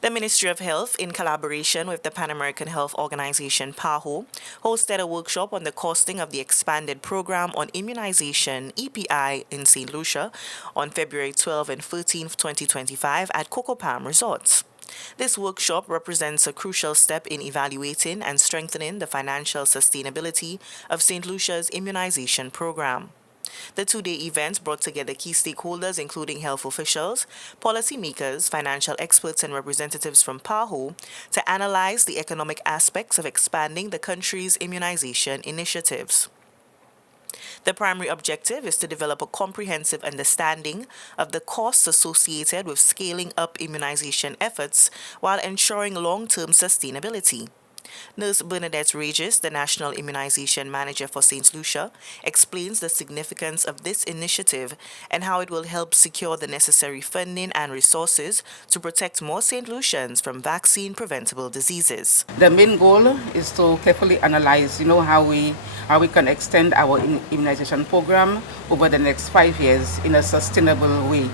The Ministry of Health, in collaboration with the Pan American Health Organization PAHO, hosted a workshop on the costing of the expanded program on immunization EPI in St. Lucia on February 12 and 13, 2025 at Coco Palm Resorts. This workshop represents a crucial step in evaluating and strengthening the financial sustainability of St. Lucia's immunization program. The two-day event brought together key stakeholders including health officials, policymakers, financial experts, and representatives from PAHO to analyze the economic aspects of expanding the country's immunization initiatives. The primary objective is to develop a comprehensive understanding of the costs associated with scaling up immunization efforts while ensuring long-term sustainability. Nurse Bernadette Regis, the National Immunization Manager for St. Lucia, explains the significance of this initiative and how it will help secure the necessary funding and resources to protect more St. Lucians from vaccine-preventable diseases. The main goal is to carefully analyze, how we can extend our immunization program over the next 5 years in a sustainable way.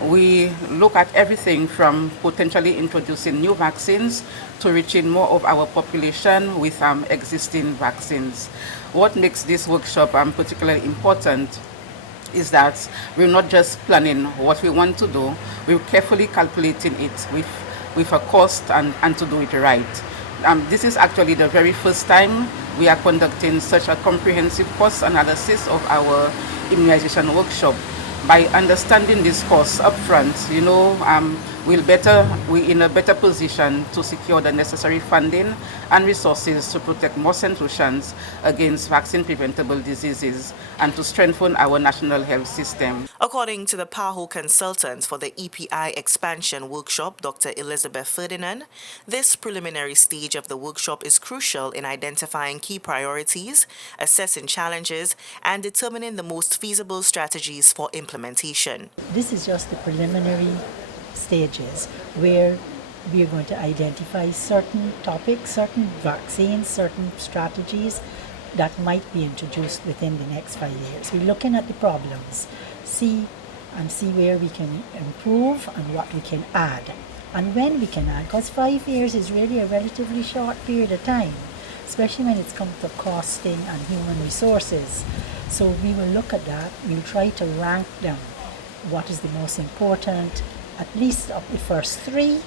We look at everything from potentially introducing new vaccines to reaching more of our population with existing vaccines. What makes this workshop particularly important is that we're not just planning what we want to do, we're carefully calculating it with a cost and to do it right. This is actually the very first time we are conducting such a comprehensive cost analysis of our immunization workshop. By understanding these costs upfront, we're in a better position to secure the necessary funding and resources to protect more St. Lucians against vaccine-preventable diseases and to strengthen our national health system. According to the PAHO consultant for the EPI expansion workshop, Dr. Elizabeth Ferdinand, this preliminary stage of the workshop is crucial in identifying key priorities, assessing challenges, and determining the most feasible strategies for implementation. This is just the preliminary stages where we are going to identify certain topics, certain vaccines, certain strategies that might be introduced within the next 5 years. We're looking at the problems, see where we can improve and what we can add and when we can add, because 5 years is really a relatively short period of time, especially when it's come to costing and human resources. So we will look at that, we'll try to rank them, what is the most important, at least of the first 3,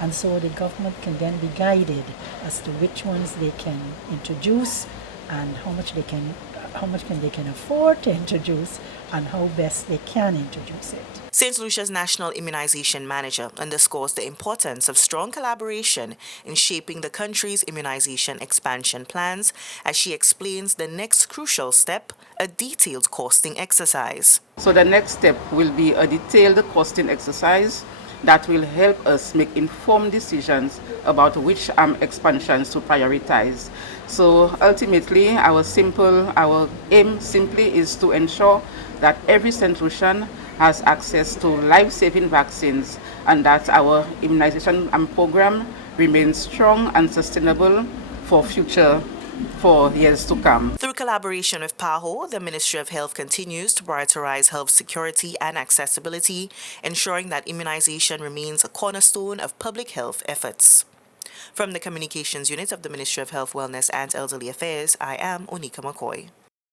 and so the government can then be guided as to which ones they can introduce and how much they can afford to introduce and how best they can introduce it. St. Lucia's National Immunization Manager underscores the importance of strong collaboration in shaping the country's immunization expansion plans as she explains the next crucial step, a detailed costing exercise. So the next step will be a detailed costing exercise that will help us make informed decisions about which expansions to prioritize. So ultimately, our aim simply is to ensure that every St. Lucian has access to life-saving vaccines and that our immunization program remains strong and sustainable for years to come. Through collaboration with PAHO, the Ministry of Health continues to prioritize health security and accessibility, ensuring that immunization remains a cornerstone of public health efforts. From the Communications Unit of the Ministry of Health, Wellness and Elderly Affairs, I am Onika McCoy.